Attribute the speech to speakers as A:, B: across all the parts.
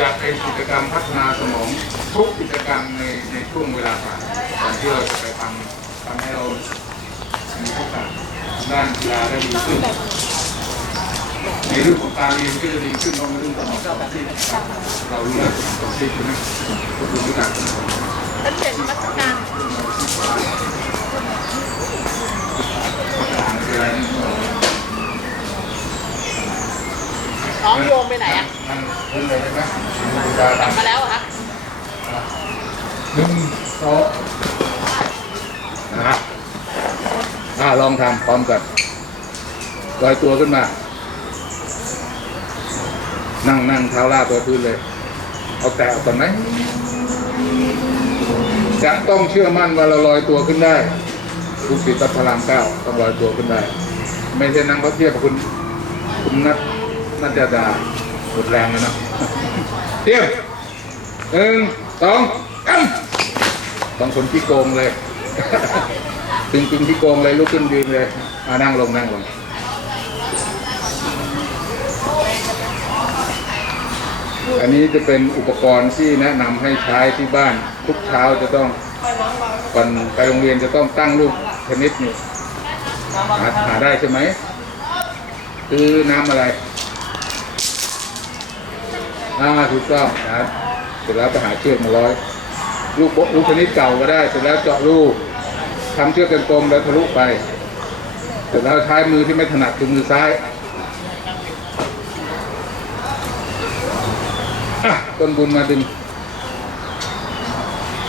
A: จะเป็นกิจกรรมพัฒนาสมองทุกกิจกรรมในในช่วงเวลาผ่านก่อนที่เราจะไปทำทำให้เรามีทักษะด้านกีฬาได้ดีขึ้น ในเรื่องของการเรียนก็จะดีขึ้นเพราะมันเรื่องสมองที่เรารู้แล้วสมองที่ใช่ไหมก็คือรู้จัก
B: ท่านเด่นมัสการ
A: อะไร น้
B: องโยมไปไหนอะ
A: นั่งขึ้นเลยใช่ไหมดูดาว
B: กลับ
A: ด
B: มาแล้วเหรอคะ
A: หนึ่งสองนะครับอ่าลองทำพร้อมกันลอยตัวขึ้นมา นั่งนั่งเท้าลาดตัวพื้นเลย เอาแตะออกก่อนไหมจะต้องเชื่อมั่นว่าเราลอยตัวขึ้นได้คุณศิษย์พระรามเก้าต้องลอยตัวขึ้นได้ ไม่ใช่นั่งเขาเทียบคุณ คุณนัท นัทดาหมดแรงแล้วนะเทียบหนึ่งสองสามบางคนที่โกงเลยจริงจริงๆที่โกงเลยลุกขึ้นยืนเลยอ่านั่งลงนั่งลงอันนี้จะเป็นอุปกรณ์ที่แนะนำให้ใช้ที่บ้าน ทุกเช้าจะต้องก่อนไปโรงเรียนจะต้องตั้งลูกเทนนิสนี่หาหาได้ใช่ไหมคือน้ำอะไร อ่าถูกต้องนะเสร็จแล้วไปหาเชือกมาร้อย ลูกโป๊ะลูกชนิดเก่าก็ได้ เสร็จแล้วเจาะลูกทำเชือกเป็นกลมแล้วทะลุไป เสร็จแล้วใช้มือที่ไม่ถนัดคือมือซ้ายต้นบุญมาดึง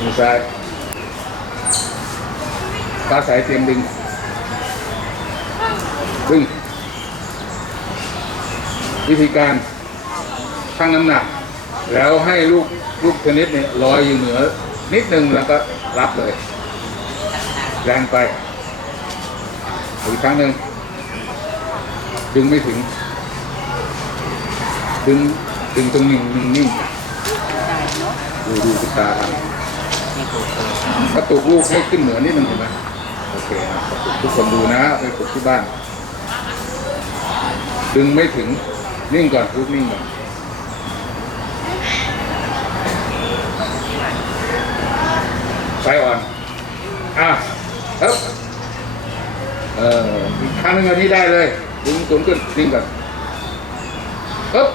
A: มือซ้ายฟ้าสายเตรียมดึง ดึง วิธีการ ชั่งน้ำหนัก แล้วให้ลูกลูกชนิดเนี่ยลอยอยู่เหนือ นิดนึงแล้วก็รับเลย แรงไปอีกครั้งหนึ่งดึงไม่ถึง ดึงดึงตรงนิ่งนิ่งนิ่งดูดูตาทำกระตุกลูกให้ขึ้นเหนือนิดนึงเห็นไหมโอเคนะทุกคนดูนะไปฝึกที่บ้าน ดึงไม่ถึงนิ่งก่อนลูกนิ่งก่อน ไฟอ่อน อะเอ๊บเอออีกครั้งหนึงอันนี้ได้เลย ดึงตุนขึ้นนิ่งก่อนเอ๊บ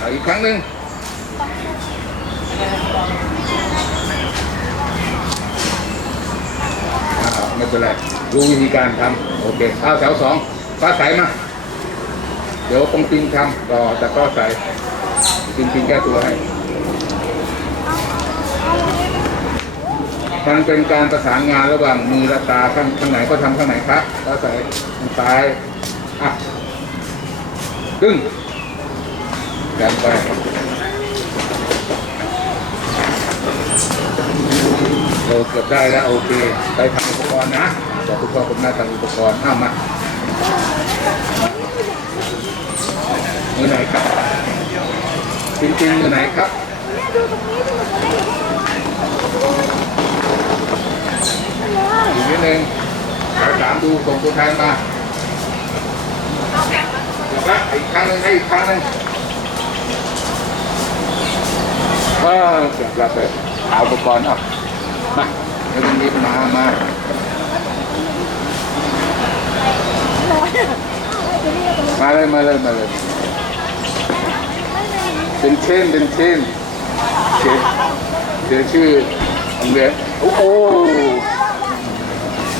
A: อะอีกครั้งหนึ่งอ่าไม่เป็นไรรู้วิธีการทำโอเคเอาแถวสองฟ้าใสมา เดี๋ยวปงปิงทำต่อแต่ก็ใส่ปิงปิงแก้ตัวให้ มันเป็นการประสานงานระหว่างมือและตาข้างข้างไหนก็ทำข้างไหนครับก็ใส่ทางซ้ายอะดึงกันไปเราเกือบได้แล้วโอเค ไปทำอุปกรณ์นะบอกคุณพ่อคุณแม่ทำอุปกรณ์อ้ามามือไหนครับจริงๆมือไหนครับ อีกนิดนึง เราถามดูส่งตัวแทนมาเดี๋ยวอีกครั้งหนึงให้อีกครั้งหนึงก็เกือบแล้วเลยเอาอุปกรณ์ออกมาเดี๋ยวตรงนี้มามามาเลยมาเลยมาเลย เป็นเช่นเป็นเช่นเช่นเดี๋ยชื่อโรงเรียนโอ้โห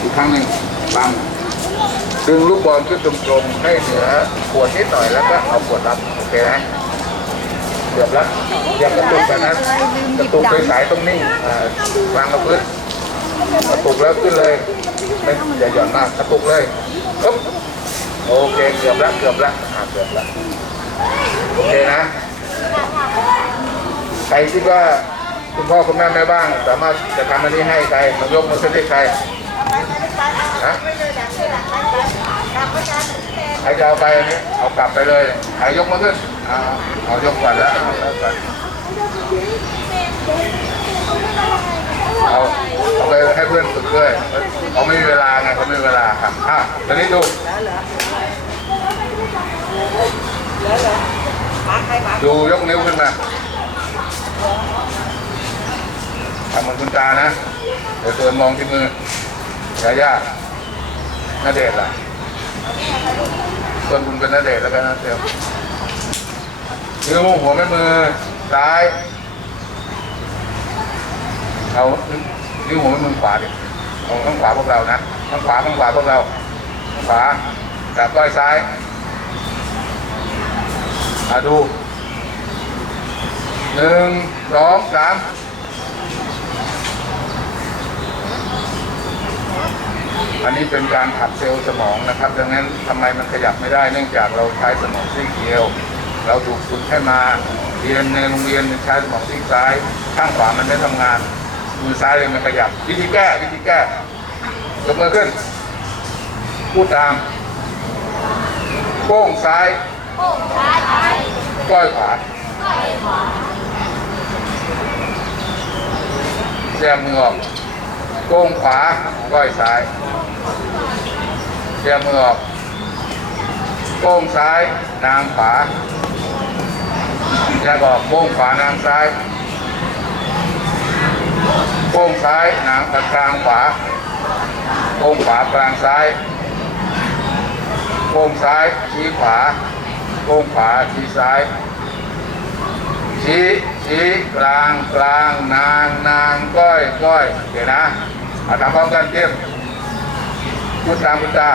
A: อีกครั้งหนึ่ง บังดึงลูกบอลขึ้นตรงๆให้เหนือขวดนิดหน่อยแล้วก็เอาขวดรับโอเคนะเกือบแล้วอย่ากระตุกแบบนั้นกระตุกไปสายตรงนี้วางกับพื้นกระตุกแล้วขึ้นเลยไม่อย่าหย่อนมากกระตุกเลยปึ๊บโอเคเกือบแล้วเกือบแล้วอ่าเกือบแล้วโอเคนะใครคิดว่าคุณพ่อคุณแม่แม่บ้าง สามารถจะทำอันนี้ให้ใครมายกมือขึ้นให้ใคร ฮะใครจะเอาไปอันนี้เอากลับไปเลยใครยกมาขึ้นเอาเอายกก่อนแล้วเอาแล้วก่อนเอาเอาไปให้เพื่อนฝึกด้วยเขาไม่มีเวลาไงเขาไม่มีเวลาครับอะตอนนี้ดู
B: แล้วเหรอแล้วเหรอมัก
A: ดูยกนิ้วขึ้นมาทำเหมือนคุณตานะ เดี๋ยวเตือนมองที่มือ ยาย่า นาเดชล่ะส่วนคุณเป็นนาเดชแล้วกันนะเตียวนิ้วหัวแม่มือซ้ายเอานิ้วหัวแม่มือขวาดิเอาข้างขวาพวกเรานะข้างขวาข้างขวาพวกเราข้างขวาแต่ก้อยซ้ายอะดูหนึ่งสองสาม อันนี้เป็นการขัดเซลล์สมองนะครับ ดังนั้นทำไมมันขยับไม่ได้เนื่องจากเราใช้สมองซีกเดียว เราถูกฝึกให้มาเรียนในโรงเรียนใช้สมองซีกซ้าย ข้างขวามันไม่ทำงาน มือซ้ายเลยมันขยับ วิธีแก้วิธีแก้ยกมือขึ้น พูดตามโป้งซ้ายก้อยขวาแยกมือออก โป้งขวาก้อยซ้ายเสียมือออกโป้งซ้ายนางขวาแยกอกโป้งขวานางซ้ายโป้งซ้ายนางกลางขวาโป้งขวากลางซ้ายโป้งซ้ายชี้ขวาโป้งขวาชี้ซ้ายชี้ชี้กลางกลางนางนางก้อยก้อยเดี๋ยวนะ อาทำพร้อมกันเทียบพูดตามคุณตา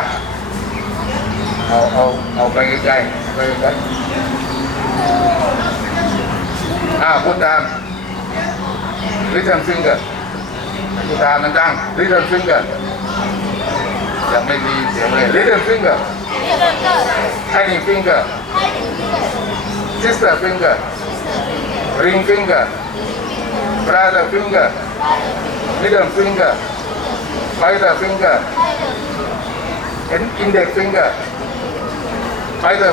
A: เอาเอาเอาไปใกล้ๆไปใกล้ๆอ้าวพูดตาม Little finger พูดตามมันดัง Little finger ยังไม่มีเสียงเลย Little finger Tiny finger Sister finger Ring finger Brother finger Little finger Fighter finger เห็นอินเด็กฟิงเกอร์ไฟเตอร์ฟิงเกอร์เอาใหม่ไล่ใหม่ลิตเติ้ลฟิงเกอร์ไทนี่ฟิงเกอร์ลิงฟิงเกอร์ซิสเตอร์ฟิงเกอร์ดังๆลิตเติ้ลฟิงเกอร์ บราเดอร์ฟิงเกอร์อินเด็กฟิงเกอร์ไฟเตอ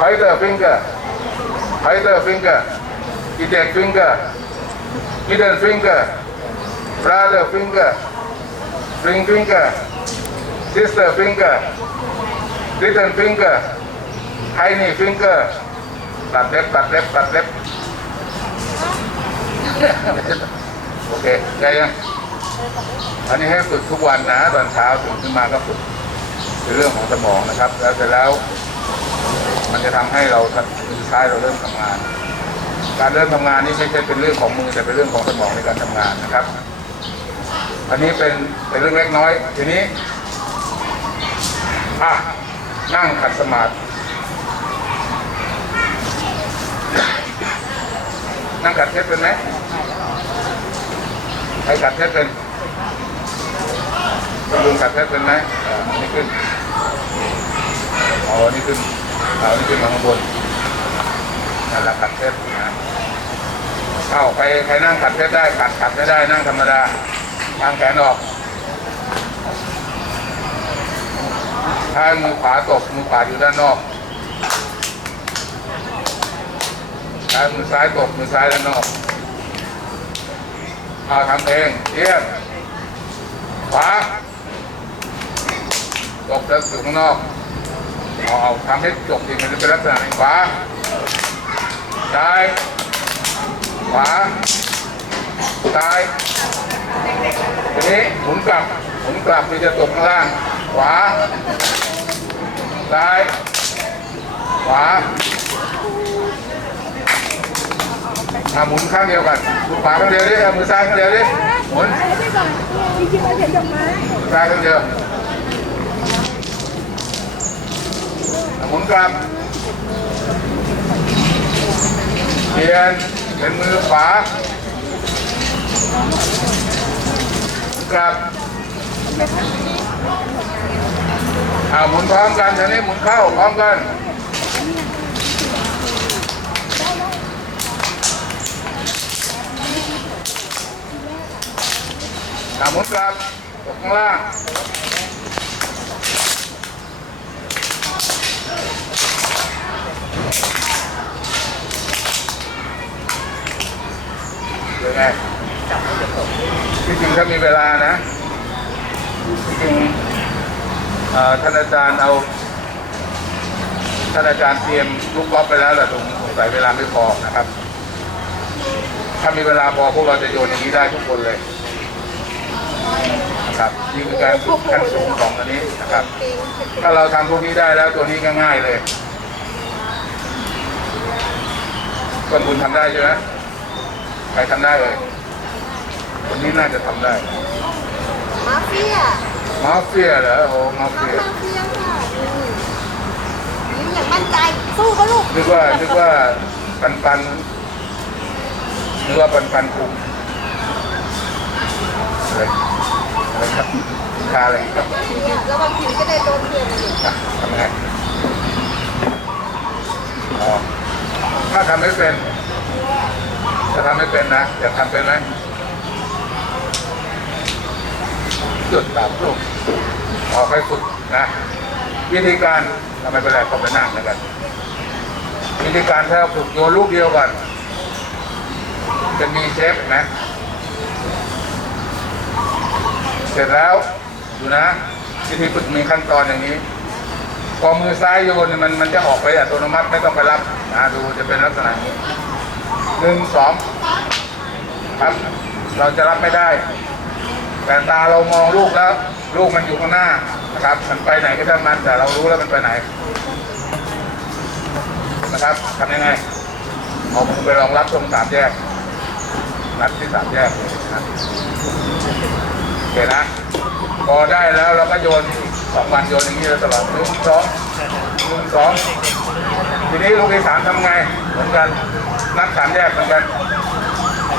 A: ร์ฟิงเกอร์ Either finger, index finger, middle finger, brother finger, ring finger, sister finger, little finger, tiny finger, ตัดเล็บตัดเล็บตัดเล็บโอเคได้ยังอันนี้ให้ฝึกทุกวันนะ ตอนเช้าตื่นขึ้นมาก็ฝึกในเรื่องของสมองนะครับ แล้วเสร็จแล้ว มันจะทำให้เรามือซ้ายเราเริ่มทำงาน การเริ่มทำงานนี่ไม่ใช่เป็นเรื่องของมือแต่เป็นเรื่องของสมองในการทำงานนะครับ อันนี้เป็นเป็นเรื่องเล็กน้อย ทีนี้อะนั่งขัดสมาธินั่งขัดเทปเป็นไหมใครขัดเทปเป็นคุณลุงขัดเทปเป็นไหมอ่านี่ขึ้นอ๋อนี่ขึ้น เอานี่ขึ้นมาข้างบนนั่นแหละขัดเพชรนะเข้าไปใครนั่งขัดเพชรได้ขัดขัดไม่ได้นั่งธรรมดาทางแขนออกถ้ามือขวาตกมือขวาอยู่ด้านนอกถ้ามือซ้ายตกมือซ้ายด้านนอกเอาทำเองเยี่ยมขวาตกแล้วอยู่ข้างนอก เอาเอาทำให้จบดีมันจะเป็นลักษณะไหนขวาซ้ายขวาซ้ายทีนี้หมุนกลับหมุนกลับมันจะตกข้างล่าง ขวาซ้ายขวาอะหมุนข้างเดียวกันมือขวาข้างเดียวดิเอามือซ้ายข้างเดียวดิหมุน
C: ไปไปก่อนจริงๆเราเห็นดอกไม้
A: มือซ้ายข้างเดียว อะหมุนกลับเปลี่ยนเป็นมือขวากลับเอาหมุนพร้อมกันทีนี้หมุนเข้าพร้อมกันขาหมุนกลับตกข้างล่าง เป็นไงที่จริงถ้ามีเวลานะที่จริงท่านอาจารย์เอาท่านอาจารย์เตรียมลูกกอล์ฟไปแล้วแหละตรงใส่เวลาไม่พอนะครับ ถ้ามีเวลาพอพวกเราจะโยนอย่างนี้ได้ทุกคนเลยนะครับนี่คือการฝึกขั้นสูงของอันนี้นะครับ ถ้าเราทำพวกนี้ได้แล้วตัวนี้ก็ง่ายเลย คนคุณทำได้ใช่ไหมใครทำได้เลยคนนี้น่าจะทำได้
C: มาเฟีย
A: มาเฟียเหรอโอ้มาเฟีย
C: มาเฟียค่ะยิ้มอย่างมั่นใจ สู้ก็ลูก
A: นึกว่า นึกว่าปันปันนึกว่าปันปันคุมอะไรอะไรครับคาอะไรครับ
C: แล้วบางทีก็ได้โดนเพื่อนอยู่
A: อะทำไงอ๋อ ถ้าทำไม่เป็นถ้าทำไม่เป็นนะอยากทำเป็นไหมจุดตามลูกออกให้สุดนะ วิธีการทำไมเป็นไรก็ไปนั่งแล้วกัน วิธีการถ้าฝึกโยนลูกเดียวก่อน จะมีเชฟนไหมเสร็จแล้วดูนะ วิธีฝึกมีขั้นตอนอย่างนี้พอมือซ้ายโยนมันมันจะออกไปอัตโนมัติไม่ต้องไปรับนะดูจะเป็นลักษณะนี้หนึ่งสองครับเราจะรับไม่ได้ แต่ตาเรามองลูกแล้ว ลูกมันอยู่ข้างหน้านะครับ มันไปไหนก็ช่างมันแต่เรารู้แล้วมันไปไหน นะครับทำยังไงเอามือไปรองรับตรงสามแยกนัดที่สามแยกนะโอเคนะพอได้แล้วเราก็โยนสองวันโยนอย่างนี้ตลอดหนึ่งสองหนึ่งสอง ทีนี้ลูกที่สามทำไง เหมือนกันนัดสามแยกเหมือนกัน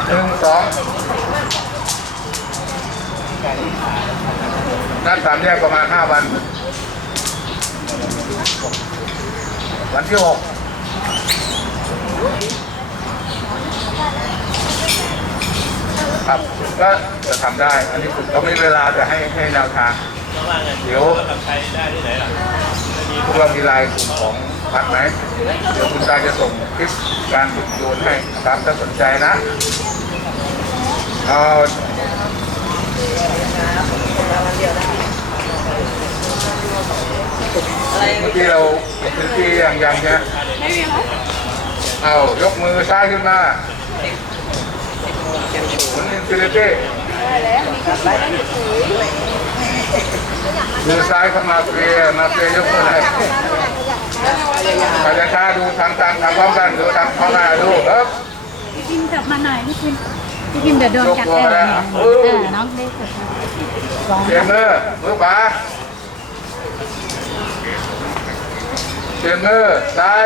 A: หนึ่งสองนัดสามแยกประมาณห้าวัน วันที่หกครับก็จะทำได้ อันนี้ฝึกเขาไม่มีเวลาจะให้ให้แนวทางเดี๋ยว
D: กับใครได้ที่ไหนล่ะ
A: พวกเรามีไลน์กลุ่มของ พัดไหมเดี๋ยวคุณตาจะส่งคลิปการฝึกโยนให้ครับถ้าสนใจนะเอาเมื่อกี้เราพื้นที่ยังยังใช่ไหมเอายกมือซ้ายขึ้นมาหมุนอินฟินิตี้มือซ้ายเข้ามาเฟียมาเฟียยกมือไหน ไปจะช้าดูทำตามทำพร้อมกันดูทำพร้อมกันดูเอ๊บ
C: พี่พิมจับมาหน่อยพี่พิมพี่พิมเดี๋ยวโดนกัด
A: ยกตัว
C: ได้
A: มา
C: เล
A: แล้
C: ยวเอ
A: เออ
C: อน้องได้สุดลอง
A: เปลี่ยนมือมือขวาเปลี่ยนมือซ้าย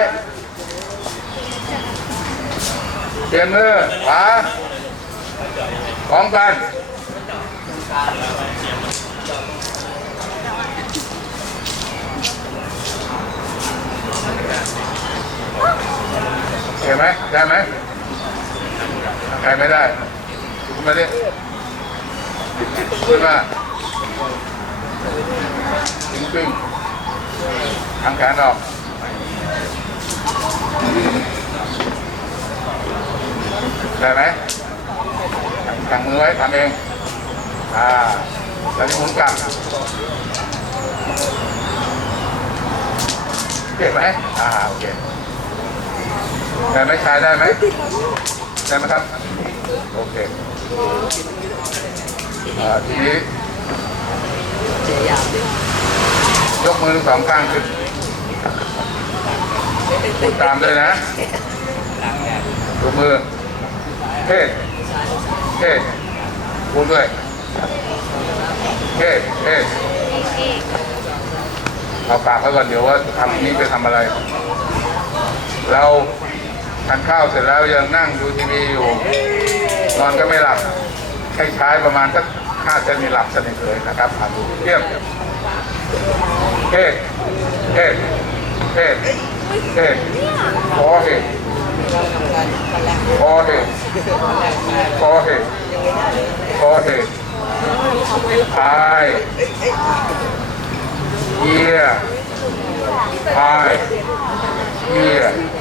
A: เปลี่ยนมือขวาพร้อมกันเห็น ได้ไหมใครไม่ได้คุณมาดิขึ้นมาถึงปิ้งทางแขนออกได้ไหมทางมือไว้ทำเอง อ่าแล้วนี่หมุนกลับเก็บไหมอ่าโอเค ได้ไหมชายได้ไหมได้ไหมครับ โอเคอ่าทีนี้ยกมือทั้งสองข้างขึ้นพูดตามด้วยนะยกมือ เทศเทศพูดด้วยเทศเทศเอาปากไว้ก่อนเดี๋ยวว่าทำนี้ไปทำอะไร เราานข้าวเสร็จแล้วยังนั่งดูทีวีอยู่ นอนก็ไม่หลับให้ใช้ประมาณสักห้าเซนนี่หลับสนิทเลยนะครับอ่านดูเทียบเทศเทศเทศเทศขอเหตุขอเหตุขอเหตุขอเหตุ eye ear eye ear neck เอาเ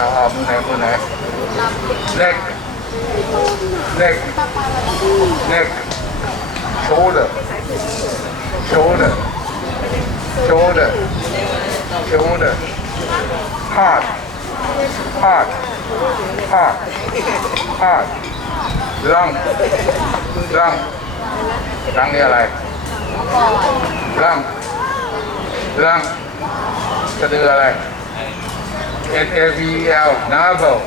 A: อามือไหนมือไหน neck neck neck shoulder shoulder shoulder shoulder heart heart heart heart lung lung lung นี่อะไร lung lung สะดืออะไร N A V E L navel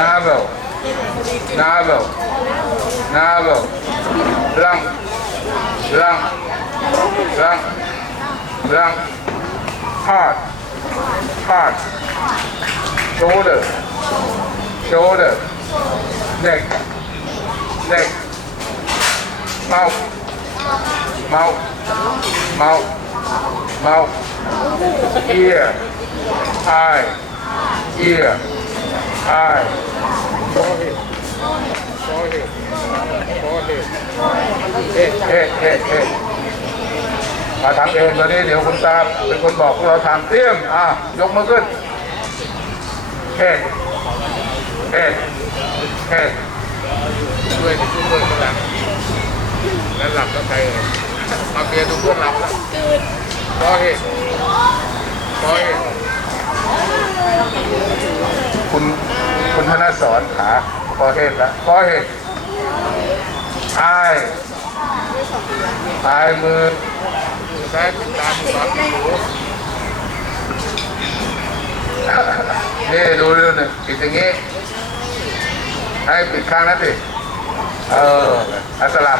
A: navel navel navel lung lung lung lung heart heart shoulder shoulder neck neck mouth mouth mouth Mouth ear eye ear eye forehead forehead forehead head head head head มาทำเองตอนนี้เดี๋ยวคุณตาเป็นคนบอกพวกเราทำเตรียมอะยกมือขึ้น head head head ด้วยด้วยข้างหลังแล้วหลับก็ใคร มาเบียดูเพื่อนหลับแล้วพอเหตุพอเหตุคุณคุณธนสอนขาพอเหตุแล้วพอเหตุอายอายมือแท้ติดตามมือขวาปิดหูนี่ดูดูหนึ่งปิดอย่างงี้ให้ปิดข้างนั้นสิ เอออัสลับ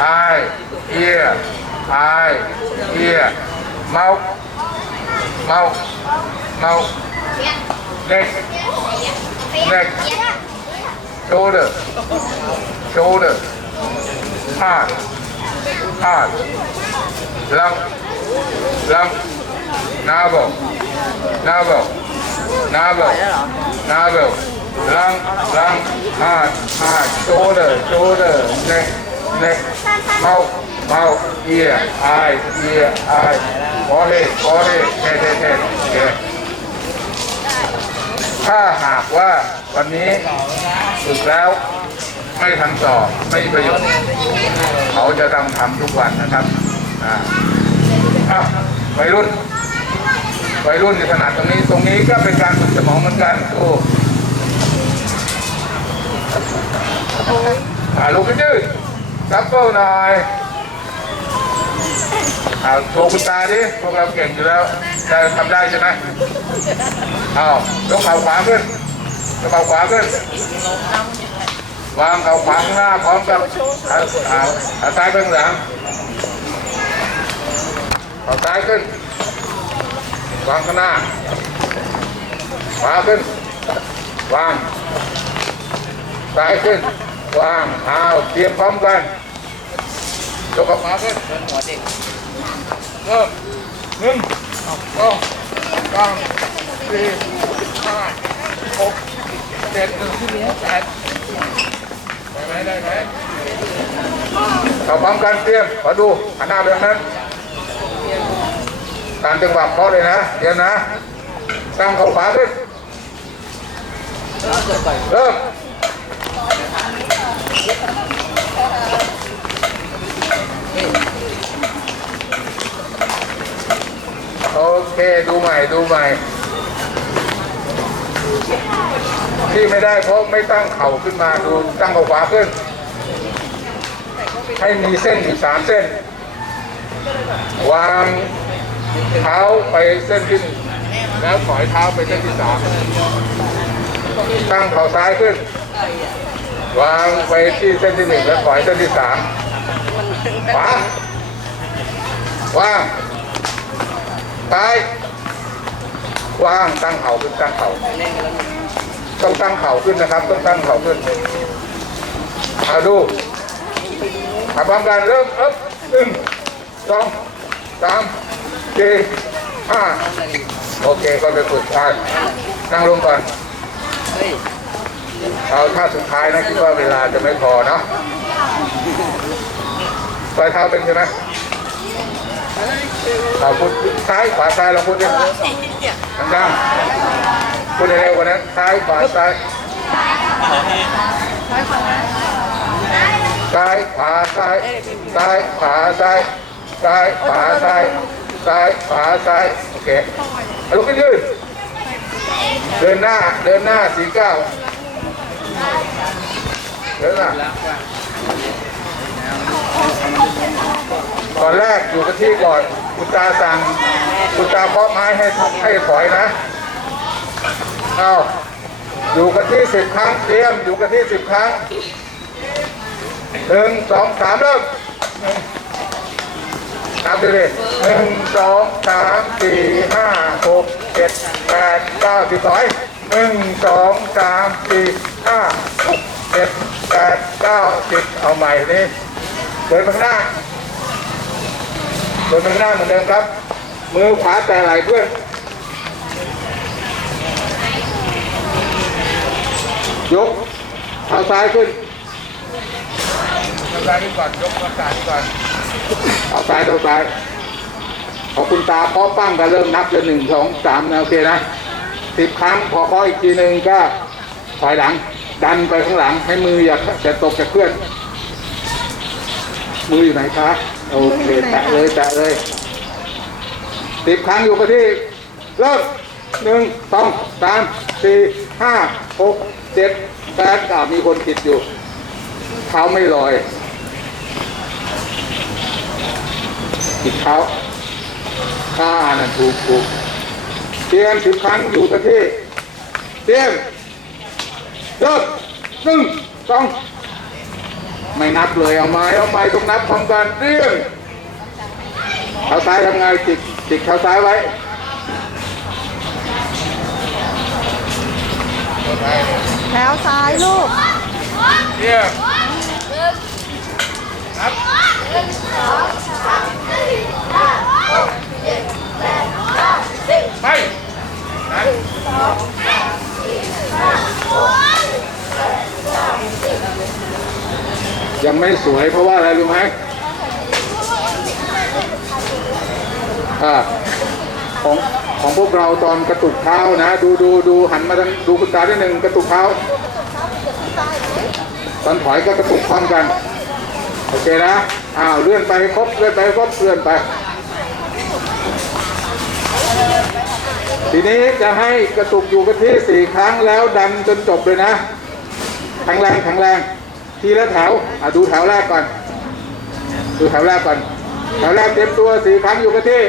A: eye ear eye ear mouth mouth mouth neck neck shoulder shoulder heart heart lung lung navel navel navel navel lung lung heart heart shoulder shoulder neck neck mouth mouth ear eye ear eye forehead forehead head head head โอเคถ้าหากว่าวันนี้ฝึกแล้วไม่ทำต่อไม่ประโยชน์ เขาจะต้องทำทุกวันนะครับอ่าวัยรุ่นวัยรุ่นในขนาดตรงนี้ตรงนี้ก็เป็นการฝึกสมองเหมือนกันดูอ่าลุกขึ้นยืดซับเปิลหน่อยอ่าโชว์คุณตาดิพวกเราเก่งอยู่แล้วจะทำได้ใช่ไหมอ้าวยกเข่าขวาขึ้นยกเข่าขวาขึ้นวางเข่าขวาข้างหน้าพร้อมกับเอาเอาเอาซ้ายไปข้างหลังเอาซ้ายขึ้นวางข้างหน้าขวาขึ้นวางซ้ายขึ้น วางเอาเตรียมพร้อมกันยกขวาขึ้นเดินหัวเด็กเริ่มหนึ่งสองสามสี่ห้าหกเจ็ดแปดได้ไหมได้ไหมเราพร้อมกันเตรียมขอดูหันหน้าไปทางนั้นตามจังหวะเคาเลยนะเตรียมนะตั้งเขาขวาขึ้นเริ่มโอ เคดูใหม่ดูใหม่ ที่ไม่ได้เพราะไม่ตั้งเข่าขึ้นมาดูตั้งเข่าขวาขึ้น ให้มีเส้นอยู่สามเส้น วางเท้าไปเส้นที่หนึ่งแล้วถอยเท้าไปเส้นที่สามตั้งเข่าซ้ายขึ้น วางไปที่เส้นที่หนึ่งแล้วถอยเส้นที่สามขวาวาง ซ้ายว่างตั้งเข่าขึ้นตั้งเข่าต้องตั้งเข่าขึ้นนะครับต้องตั้งเข่าขึ้นเอาดูทำพร้อมกันเริ่มครับหนึ่งสองสามสี่ห้าโอเคก็ไปฝึกอ่านนั่งลงก่อนเอาท่าสุดท้ายนะคิดว่าเวลาจะไม่พอเนาะปล่อยเท้าเป็นใช่ไหม เอาพูดซ้ายขวาซ้ายลองพูดดิดังๆพูดเร็วกว่านั้นซ้ายขวาซ้ายซ้ายขวาซ้ายซ้ายขวาซ้ายซ้ายขวาซ้ายซ้ายขวาซ้ายโอเคลุกขึ้นยืนเดินหน้าเดินหน้าสี่เก้าเดินหน้า ตอนแรกอยู่กับที่ก่อนคุณตาสั่งคุณตาเคาะไม้ให้ให้ถอยนะเอาอยู่กับที่สิบครั้งเตรียมอยู่กับที่สิบครั้งหนึ่งสองสามเริ่มนับดูดิหนึ่งสองสามสี่ห้าหกเจ็ดแปดเก้าสิบถอยหนึ่งสองสามสี่ห้าหกเจ็ดแปดเก้าสิบเอาใหม่นี่เดินไปข้างหน้า เดินไปข้างหน้าเหมือนเดิมครับ มือขวาแต่ไหล่เพื่อนยกเท้าซ้ายขึ้นเท้าซ้ายขึ้นก่อน ยกเท้าซ้ายขึ้นก่อนเท้าซ้ายเท้าซ้ายพอคุณตาเคาะปั้งก็เริ่มนับเลยหนึ่งสองสามนะโอเคนะสิบครั้งพอเคาะอีกทีหนึ่งก็ถอยหลัง ดันไปข้างหลังให้มืออย่าจะตกจากเพื่อน มืออยู่ไหนคะ โอเคแตะเลยแตะเลยสิบครั้งอยู่กับที่ เริ่มหนึ่งสองสามสี่ห้าหกเจ็ดแปดอ่ามีคนติดอยู่ เท้าไม่ลอยติดเท้าข้านั่นถูกถูกเตรียมสิบครั้งอยู่กับที่ เตรียมเริ่มหนึ่งสอง ไม่นับเลยเอาไม้เอาไม้ต้องนับพร้อมกันเรื่องเท้าซ้ายทำไงจิกจิกเท้าซ้ายไว้
C: แล้วซ้ายลูก
A: เรียงนับไปนับ ยังไม่สวยเพราะว่าอะไรรู้ไหมอ่าของของพวกเราตอนกระตุกเท้านะ ดูดูดูหันมาทางดูคุณตาที่หนึ่งกระตุกเท้าตอนถอยก็กระตุกพร้อมกัน โอเคนะอ้าวเลื่อนไปครบเลื่อนไปครบเลื่อนไป ทีนี้จะให้กระตุกอยู่กับที่สี่ครั้งแล้วดันจนจบเลยนะแข็งแรงแข็งแรง ทีละแถวอะดูแถวแรกก่อน ดูแถวแรกก่อน แถวแรกเต็มตัวสี่ครั้งอยู่กับที่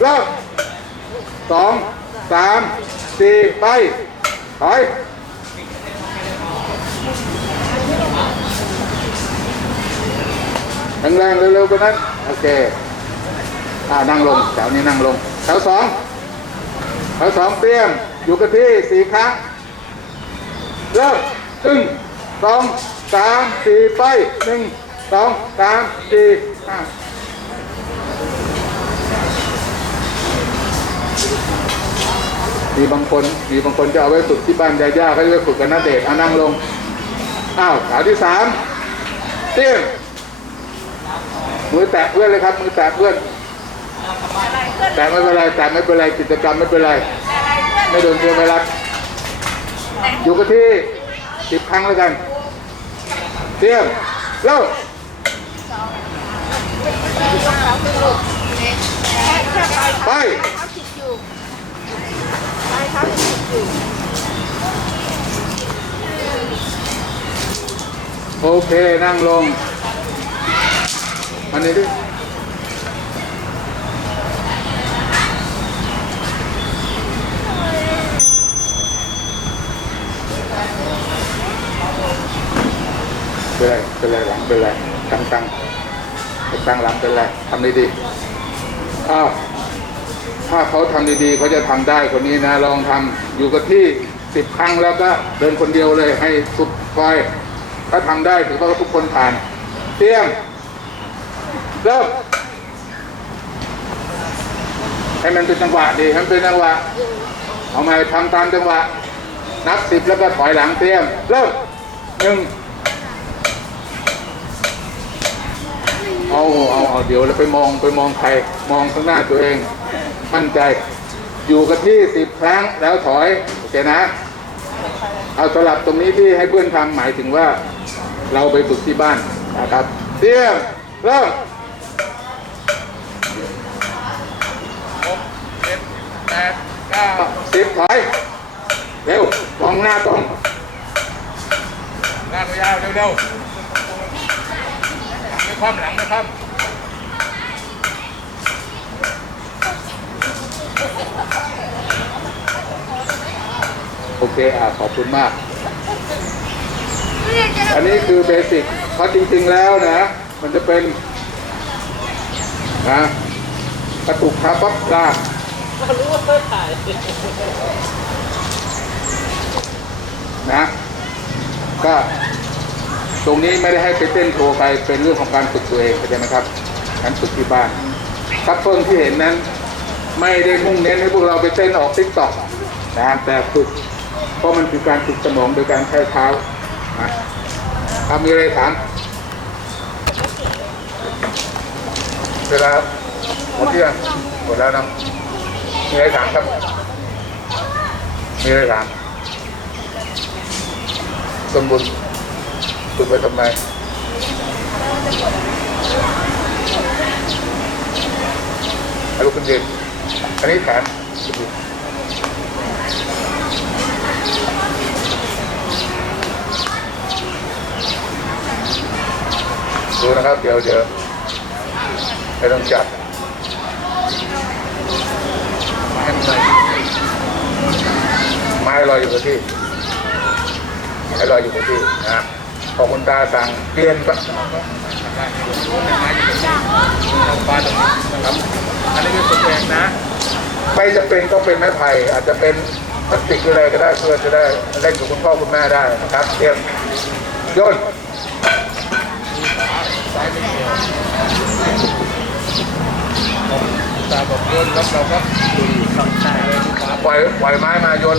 A: เริ่มสองสามสี่ไปถอยแรงแรงๆเร็วๆกว่านั้นโอเคอ่านั่งลงแถวนี้นั่งลงแถวสองแถวสองเตรียมอยู่กับที่สี่ครั้งเริ่มหนึ่งสอง สามสี่ไปหนึ่งสองสามสี่ห้ามีบางคนมีบางคนจะเอาไว้ฝึกที่บ้านยาย่าเขาจะไปฝึกกันนะเด็กอ่านั่งลง อ้าวแถวที่สามเตรียมมือแตะเพื่อนเลยครับ มือแตะเพื่อนแต่ไม่เป็นไรแต่ไม่เป็นไรกิจกรรมไม่เป็นไร ไม่โดนเชื้อไวรัสอยู่กับที่สิบครั้งแล้วกัน เตรียมเริ่มไปโอเค นั่งลง อันนี้ดิ เป็นไรเป็นไรหลังเป็นไรตั้งตั้งตั้งหลังเป็นไรทำดีๆอ้าวถ้าเขาทำดีๆเขาจะทำได้คนนี้นะ ลองทำอยู่กับที่สิบครั้งแล้วก็เดินคนเดียวเลยให้สุดคอยถ้าทำได้ถือว่าทุกคนผ่านเตรียมเริ่มให้มันเป็นจังหวะดีให้มันเป็นจังหวะเอาใหม่ทำตามจังหวะ นับสิบแล้วก็ถอยหลังเตรียมเริ่มหนึ่ง เอาเอาเอาเดี๋ยวเราไปมองไปมองใครมองข้างหน้าตัวเอง มั่นใจ อยู่กับที่สิบครั้งแล้วถอย โอเคนะ เอาสลับตรงนี้ที่ให้เพื่อนทำหมายถึงว่า เราไปฝึกที่บ้านนะครับเตรียมเริ่มหกเจ็ดแปดเก้าสิบถอย เร็วมองหน้าตรงหน้าตัวยาวเร็วๆไม่คว่ำหลัง ไม่คว่ำโอเคอะขอบคุณมาก อันนี้คือเบสิกเพราะจริง ๆแล้วนะ มันจะเป็นนะกระตุกขาปั๊บลาก
B: ก็รู้ว่าเพื่อถ่าย
A: นะ ก็ ตรงนี้ไม่ได้ให้ไปเต้นโชว์ใครเป็นเรื่องของการฝึกตัวเองเข้าใจไหมครับการฝึกที่บ้านคัพเฟิลที่เห็นนั้น ไม่ได้มุ่งเน้นให้พวกเราไปเต้นออกติ๊กต็อกนะแต่ฝึกเพราะมันคือการฝึกสมองโดยการใช้เท้านะครับมีอะไรถามเวลาหมดเที่ยงหมดแล้วนะมีอะไรถามครับ มีอะไรถามสมบูรณ์ ฝึกไปทำไมอาลูกคุณยืนอันนี้แขนดูนะครับ เดี๋ยวเดี๋ยวไม่ต้องจับไม้ลอยอยู่กับที่ให้รอยอยู่กับที่นะ อบคุณตาสั่งเปลี่ยนปะอันนี้เป็นตัวเองนะไม่จะเป็นต้องเป็นไม้ไผ่อาจจะเป็นพลาสติกอะไรก็ได้เพื่อจะได้เล่นกับคุณพ่อคุณแม่ได้นะครับเตรียมโยนตาบอกโยนแล้วเราก็ข้างใต้ปล่อยปล่อยไม้มาโยน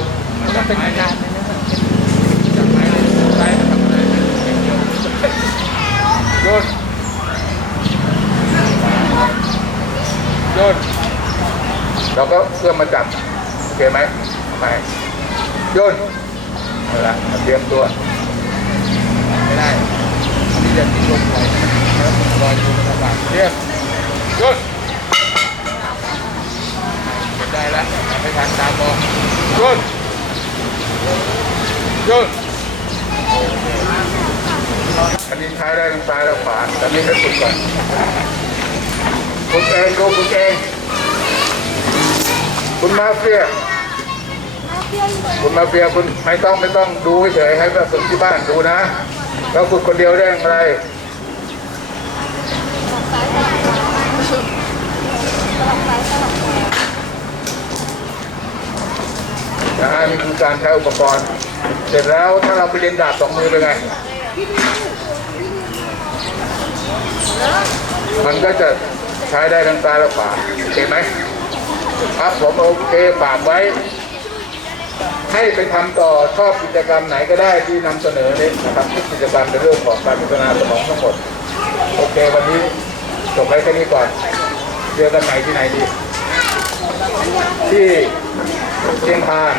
B: ก็เป็นการเลยนะ
A: จับไม้เลยไม้มาทำอะไรนะโย นโยนเราก็เพื่อมาจับโอเคไหมไม่โยนเอาละเตรียมตัว ไม่ได้อันนี้จะทิ้งลงไปแล้วรอยอยู่ในกระบาดเตรียมโยนได้แล้วไม่ทันตามมองโยนโยน อันนี้ใช้ได้ทั้งซ้ายและขวาแต่นี่ให้ฝึกก่อนฝึกเองดูฝึกเองคุณมาเฟียคุณมาเฟียคุณไม่ต้องไม่ต้องดูเฉยๆให้แบบฝึกที่บ้านดูนะแล้วฝึกคนเดียวได้อย่างไรนะฮะนี่คือการใช้อุปกรณ์ เสร็จแล้วถ้าเราไปเรียนดาบสองมือเป็นไง มันก็จะใช้ได้ทั้งซ้ายและขวาโอเคไหมครับผมโอเคฝากไว้ ให้ไปทำต่อชอบกิจกรรมไหนก็ได้ที่นำเสนอเนี่ยนะครับทุกกิจกรรมในเรื่องของการพัฒนาสมองทั้งหมดโอเค วันนี้จบไว้แค่นี้ก่อนเจอกันใหม่ที่ไหนดี ที่เชียงคาน